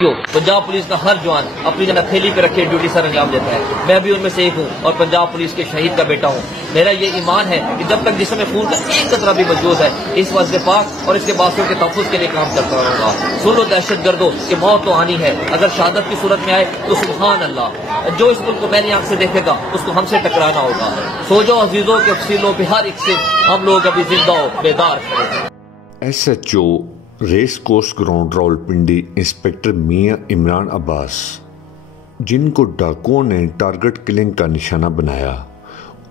Punjab police کا ہر جوان اپنی جگہ تھیلی پہ رکھے ڈیوٹی سر انجام دیتا ہے. میں بھی ان میں سے ایک ہوں اور پنجاب پولیس کے شہید کا بیٹا ہوں. میرا یہ ایمان ہے کہ جب تک جسم میں خون کا ایک قطرہ بھی موجود ہے اس وطن پاک اور اس کے باسیوں کے تحفظ کے لیے کام کرتا رہوں گا. سن لو دہشت گردوں کہ موت تو آنی ہے, اگر شہادت کی صورت میں آئے تو سبحان اللہ. جو اس ملک کو میری آنکھ سے دیکھے گا اس کو ہم سے ٹکرانا ہوگا. سو جاؤ عزیزوں کے تفصیلوں پہ ہر ایک سے ہم لوگ ابھی زندہ ہو بیدار کھڑے. SHO race course ground Rawalpindi inspector Mian Imran عباس, جن کو ڈاکوؤں نے ٹارگٹ کلنگ کا نشانہ بنایا,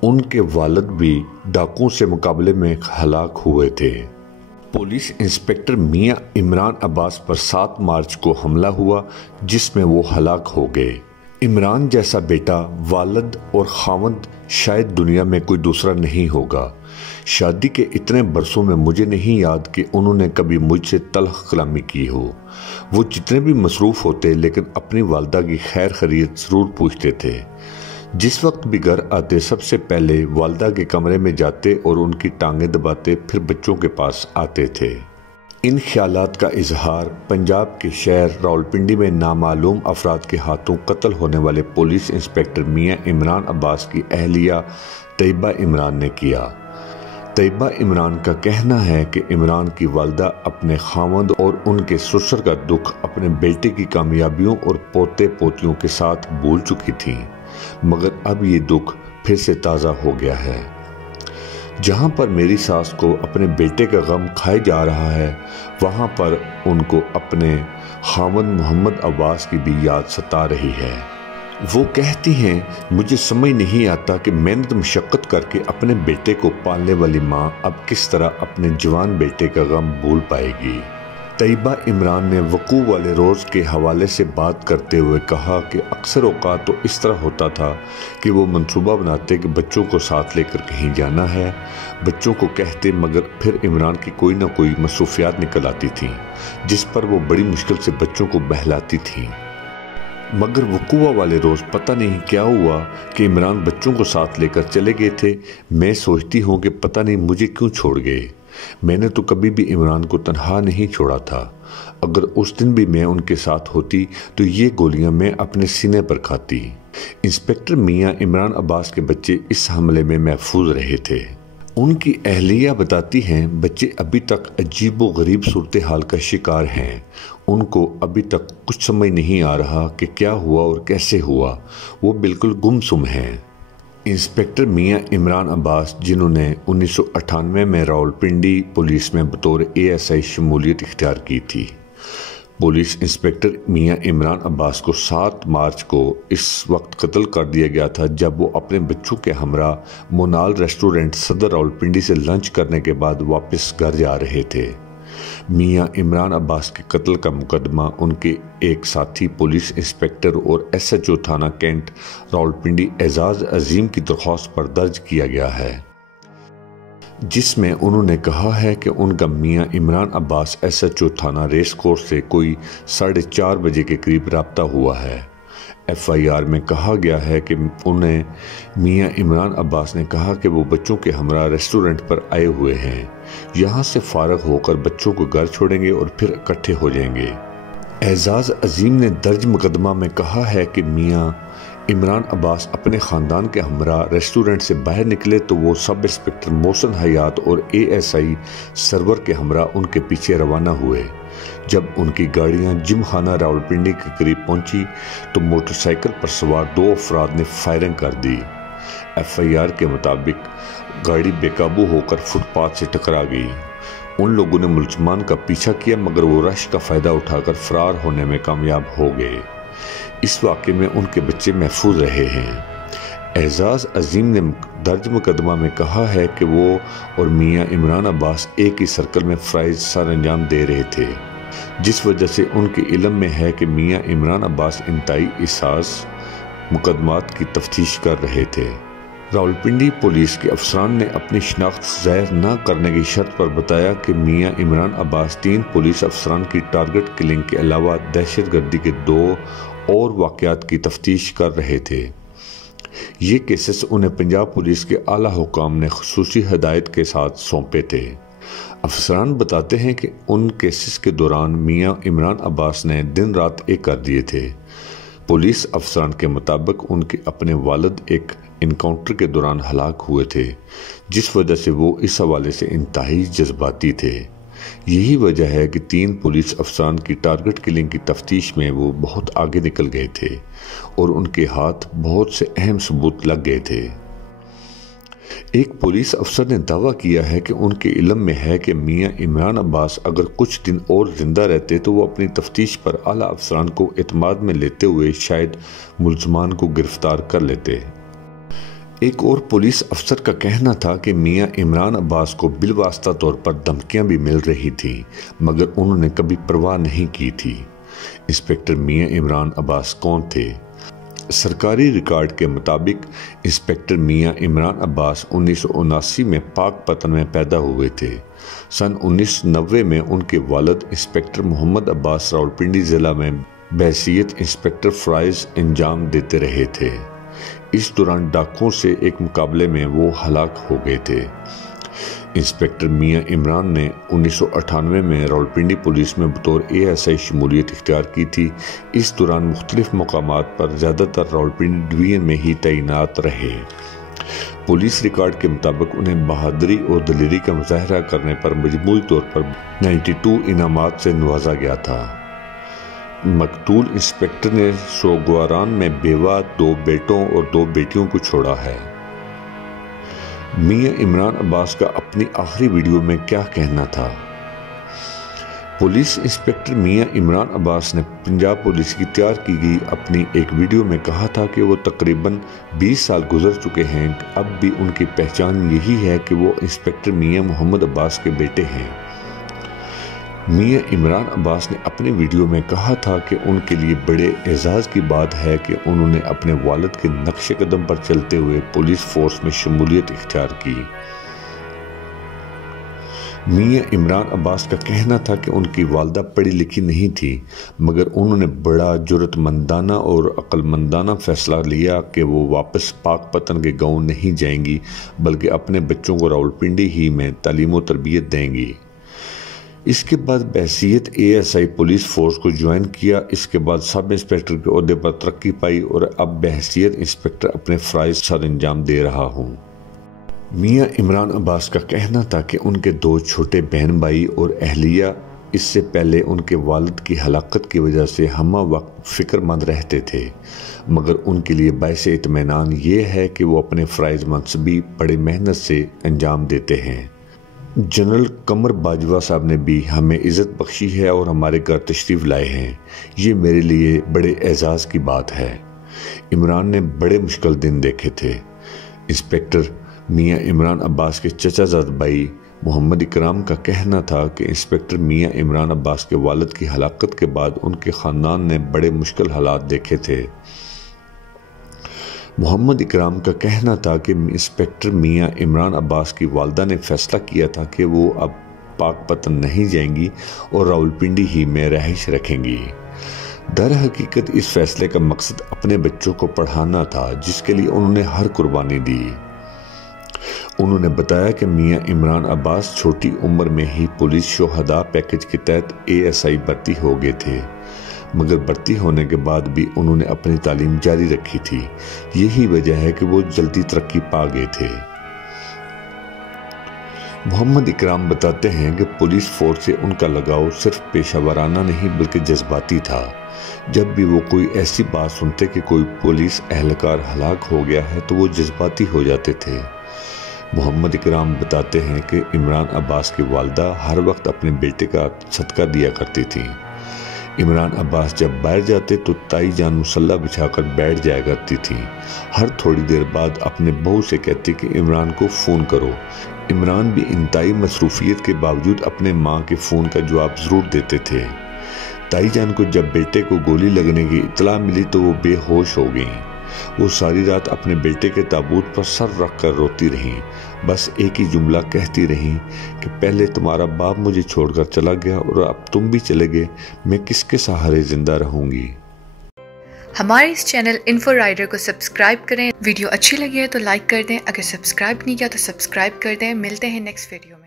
ان کے والد بھی ڈاکوؤں سے مقابلے میں ہلاک ہوئے تھے. پولیس انسپکٹر میاں عمران عباس پر 7 مارچ کو حملہ ہوا جس میں وہ ہلاک ہو گئے. عمران جیسا بیٹا, والد اور خاوند شاید دنیا میں کوئی دوسرا نہیں ہوگا. شادی کے اتنے برسوں میں مجھے نہیں یاد کہ انہوں نے کبھی مجھ سے تلخ کلامی کی ہو. وہ جتنے بھی مصروف ہوتے لیکن اپنی والدہ کی خیر خیریت ضرور پوچھتے تھے. جس وقت بھی گھر آتے سب سے پہلے والدہ کے کمرے میں جاتے اور ان کی ٹانگیں دباتے, پھر بچوں کے پاس آتے تھے. ان خیالات کا اظہار پنجاب کے شہر راولپنڈی میں نامعلوم افراد کے ہاتھوں قتل ہونے والے پولیس انسپکٹر میاں عمران عباس کی اہلیہ طیبہ عمران نے کیا. طیبہ عمران کا کہنا ہے کہ عمران کی والدہ اپنے خاوند اور ان کے سسر کا دکھ اپنے بیٹے کی کامیابیوں اور پوتے پوتیوں کے ساتھ بھول چکی تھیں, مگر اب یہ دکھ پھر سے تازہ ہو گیا ہے. جہاں پر میری ساس کو اپنے بیٹے کا غم کھائے جا رہا ہے, وہاں پر ان کو اپنے خاوند محمد عباس کی بھی یاد ستا رہی ہے. وہ کہتی ہیں, مجھے سمجھ نہیں آتا کہ محنت مشقت کر کے اپنے بیٹے کو پالنے والی ماں اب کس طرح اپنے جوان بیٹے کا غم بھول پائے گی. طیبہ عمران نے وقوع والے روز کے حوالے سے بات کرتے ہوئے کہا کہ اکثر اوقات تو اس طرح ہوتا تھا کہ وہ منصوبہ بناتے کہ بچوں کو ساتھ لے کر کہیں جانا ہے, بچوں کو کہتے, مگر پھر عمران کی کوئی نہ کوئی مصروفیات نکل آتی تھیں جس پر وہ بڑی مشکل سے بچوں کو بہلاتی تھیں. مگر وقوع والے روز پتہ نہیں کیا ہوا کہ عمران بچوں کو ساتھ لے کر چلے گئے تھے. میں سوچتی ہوں کہ پتہ نہیں مجھے کیوں چھوڑ گئے. میں نے تو کبھی بھی عمران کو تنہا نہیں چھوڑا تھا. اگر اس دن بھی میں ان کے ساتھ ہوتی تو یہ گولیاں میں اپنے سینے پر کھاتی. انسپکٹر میاں عمران عباس کے بچے اس حملے میں محفوظ رہے تھے. ان کی اہلیہ بتاتی ہیں, بچے ابھی تک عجیب و غریب صورتحال کا شکار ہیں. ان کو ابھی تک کچھ سمجھ نہیں آ رہا کہ کیا ہوا اور کیسے ہوا. وہ بالکل گمسم ہیں. انسپکٹر میاں عمران عباس, جنہوں نے 1998 میں راولپنڈی پولیس میں بطور ASI شمولیت اختیار کی تھی. پولیس انسپکٹر میاں عمران عباس کو 7 مارچ کو اس وقت قتل کر دیا گیا تھا جب وہ اپنے بچوں کے ہمراہ مونال ریسٹورنٹ صدر راولپنڈی سے لنچ کرنے کے بعد واپس گھر جا رہے تھے. میاں عمران عباس کے قتل کا مقدمہ ان کے ایک ساتھی پولیس انسپکٹر اور SHO تھانہ کینٹ راولپنڈی اعزاز عظیم کی درخواست پر درج کیا گیا ہے, جس میں انہوں نے کہا ہے کہ ان کا میاں عمران عباس SHO تھانہ ریس کورس سے کوئی 4:30 بجے کے قریب رابطہ ہوا ہے. FIR میں کہا گیا ہے کہ انہیں میاں عمران عباس نے کہا کہ وہ بچوں کے ہمراہ ریسٹورنٹ پر آئے ہوئے ہیں, یہاں سے فارغ ہو کر بچوں کو گھر چھوڑیں گے اور پھر اکٹھے ہو جائیں گے. اعزاز عظیم نے درج مقدمہ میں کہا ہے کہ میاں عمران عباس اپنے خاندان کے ہمراہ ریسٹورنٹ سے باہر نکلے تو وہ سب انسپکٹر محسن حیات اور ASI سرور کے ہمراہ ان کے پیچھے روانہ ہوئے. جب ان کی گاڑیاں جم خانہ راولپنڈی کے قریب پہنچی تو موٹر سائیکل پر سوار 2 افراد نے فائرنگ کر دی. FIR کے مطابق گاڑی بے قابو ہو کر فٹ پاتھ سے ٹکرا گئی. ان لوگوں نے ملزمان کا پیچھا کیا مگر وہ رش کا فائدہ اٹھا کر فرار ہونے میں کامیاب ہو گئے. اس واقعے میں ان کے بچے محفوظ رہے ہیں. اعزاز عظیم نے درج مقدمہ میں کہا ہے کہ وہ اور میاں عمران عباس ایک ہی سرکل میں فرائض سر انجام دے رہے تھے, جس وجہ سے ان کے علم میں ہے کہ میاں عمران عباس انتہائی حساس مقدمات کی تفتیش کر رہے تھے. راولپنڈی پولیس کے افسران نے اپنی شناخت ظاہر نہ کرنے کی شرط پر بتایا کہ میاں عمران عباس 3 پولیس افسران کی ٹارگٹ کلنگ کے علاوہ دہشت گردی کے 2 اور واقعات کی تفتیش کر رہے تھے. یہ کیسز انہیں پنجاب پولیس کے اعلیٰ حکام نے خصوصی ہدایت کے ساتھ سونپے تھے. افسران بتاتے ہیں کہ ان کیسز کے دوران میاں عمران عباس نے دن رات ایک کر دیے تھے۔ پولیس افسران کے مطابق ان کے اپنے والد ایک انکاؤنٹر کے دوران ہلاک ہوئے تھے، جس وجہ سے وہ اس حوالے سے انتہائی جذباتی تھے۔ یہی وجہ ہے کہ 3 پولیس افسران کی ٹارگٹ کلنگ کی تفتیش میں وہ بہت آگے نکل گئے تھے اور ان کے ہاتھ بہت سے اہم ثبوت لگ گئے تھے۔ ایک پولیس افسر نے دعویٰ کیا ہے کہ ان کے علم میں ہے کہ میاں عمران عباس اگر کچھ دن اور زندہ رہتے تو وہ اپنی تفتیش پر اعلیٰ افسران کو اعتماد میں لیتے ہوئے شاید ملزمان کو گرفتار کر لیتے۔ ایک اور پولیس افسر کا کہنا تھا کہ میاں عمران عباس کو بالواسطہ طور پر دھمکیاں بھی مل رہی تھیں، مگر انہوں نے کبھی پرواہ نہیں کی تھی۔ انسپکٹر میاں عمران عباس کون تھے؟ سرکاری ریکارڈ کے مطابق انسپکٹر میاں عمران عباس 1979 میں پاک پتن میں پیدا ہوئے تھے۔ سن 1990 میں ان کے والد انسپکٹر محمد عباس راولپنڈی ضلع میں بحیثیت انسپکٹر فرائض انجام دیتے رہے تھے۔ اس دوران ڈاکوؤں سے ایک مقابلے میں وہ ہلاک ہو گئے تھے۔ انسپکٹر میاں عمران نے 1998 میں راولپنڈی پولیس میں بطور ASI شمولیت اختیار کی تھی۔ اس دوران مختلف مقامات پر زیادہ تر راولپنڈی ڈویژن میں ہی تعینات رہے۔ پولیس ریکارڈ کے مطابق انہیں بہادری اور دلیری کا مظاہرہ کرنے پر مجموعی طور پر 92 انعامات سے نوازا گیا تھا۔ مقتول انسپکٹر نے سوگواران میں بیوہ، 2 بیٹوں اور 2 بیٹیوں کو چھوڑا ہے۔ میاں عمران عباس کا اپنی آخری ویڈیو میں کیا کہنا تھا؟ پولیس انسپکٹر میاں عمران عباس نے پنجاب پولیس کی تیار کی گئی اپنی ایک ویڈیو میں کہا تھا کہ وہ تقریباً 20 سال گزر چکے ہیں، اب بھی ان کی پہچان یہی ہے کہ وہ انسپکٹر میاں محمد عباس کے بیٹے ہیں۔ میاں عمران عباس نے اپنی ویڈیو میں کہا تھا کہ ان کے لیے بڑے اعزاز کی بات ہے کہ انہوں نے اپنے والد کے نقش قدم پر چلتے ہوئے پولیس فورس میں شمولیت اختیار کی۔ میاں عمران عباس کا کہنا تھا کہ ان کی والدہ پڑھی لکھی نہیں تھی، مگر انہوں نے بڑا جرأت مندانہ اور عقل مندانہ فیصلہ لیا کہ وہ واپس پاک پتن کے گاؤں نہیں جائیں گی، بلکہ اپنے بچوں کو راولپنڈی ہی میں تعلیم و تربیت دیں گی۔ اس کے بعد بحیثیت ASI پولیس فورس کو جوائن کیا۔ اس کے بعد سب انسپکٹر کے عہدے پر ترقی پائی اور اب بحیثیت انسپکٹر اپنے فرائض سر انجام دے رہا ہوں۔ میاں عمران عباس کا کہنا تھا کہ ان کے 2 چھوٹے بہن بھائی اور اہلیہ اس سے پہلے ان کے والد کی ہلاکت کی وجہ سے ہمہ وقت فکر مند رہتے تھے، مگر ان کے لیے باعث اطمینان یہ ہے کہ وہ اپنے فرائض منصبی بڑے محنت سے انجام دیتے ہیں۔ جنرل قمر باجوہ صاحب نے بھی ہمیں عزت بخشی ہے اور ہمارے گھر تشریف لائے ہیں، یہ میرے لیے بڑے اعزاز کی بات ہے۔ عمران نے بڑے مشکل دن دیکھے تھے۔ انسپکٹر میاں عمران عباس کے چچا زاد بھائی محمد اکرام کا کہنا تھا کہ انسپکٹر میاں عمران عباس کے والد کی ہلاکت کے بعد ان کے خاندان نے بڑے مشکل حالات دیکھے تھے۔ محمد اکرام کا کہنا تھا کہ انسپکٹر میاں عمران عباس کی والدہ نے فیصلہ کیا تھا کہ وہ اب پاک پتن نہیں جائیں گی اور راولپنڈی ہی میں رہائش رکھیں گی۔ در حقیقت اس فیصلے کا مقصد اپنے بچوں کو پڑھانا تھا، جس کے لیے انہوں نے ہر قربانی دی۔ انہوں نے بتایا کہ میاں عمران عباس چھوٹی عمر میں ہی پولیس شہداء پیکج کے تحت ASI بھرتی ہو گئے تھے، مگر بھرتی ہونے کے بعد بھی انہوں نے اپنی تعلیم جاری رکھی تھی۔ یہی وجہ ہے کہ وہ جلدی ترقی پا گئے تھے۔ محمد اکرام بتاتے ہیں کہ پولیس فورس سے ان کا لگاؤ صرف پیشہ ورانہ نہیں بلکہ جذباتی تھا۔ جب بھی وہ کوئی ایسی بات سنتے کہ کوئی پولیس اہلکار ہلاک ہو گیا ہے تو وہ جذباتی ہو جاتے تھے۔ محمد اکرام بتاتے ہیں کہ عمران عباس کی والدہ ہر وقت اپنے بیٹے کا صدقہ دیا کرتی تھی۔ عمران عباس جب باہر جاتے تو تائی جان مسلح بچھا کر بیٹھ جایا کرتی تھی۔ ہر تھوڑی دیر بعد اپنے بہو سے کہتی کہ عمران کو فون کرو۔ عمران بھی انتہائی مصروفیت کے باوجود اپنے ماں کے فون کا جواب ضرور دیتے تھے۔ تائی جان کو جب بیٹے کو گولی لگنے کی اطلاع ملی تو وہ بے ہوش ہو گئیں۔ وہ ساری رات اپنے بیٹے کے تابوت پر سر رکھ کر روتی رہیں، بس ایک ہی جملہ کہتی رہیں کہ پہلے تمہارا باپ مجھے چھوڑ کر چلا گیا اور اب تم بھی چلے گئے، میں کس کے سہارے زندہ رہوں گی۔ ہمارے اس چینل انفو رائڈر کو سبسکرائب کریں۔ ویڈیو اچھی لگی ہے تو لائک کر دیں، اگر سبسکرائب نہیں کیا تو سبسکرائب کر دیں۔ ملتے ہیں نیکسٹ ویڈیو میں۔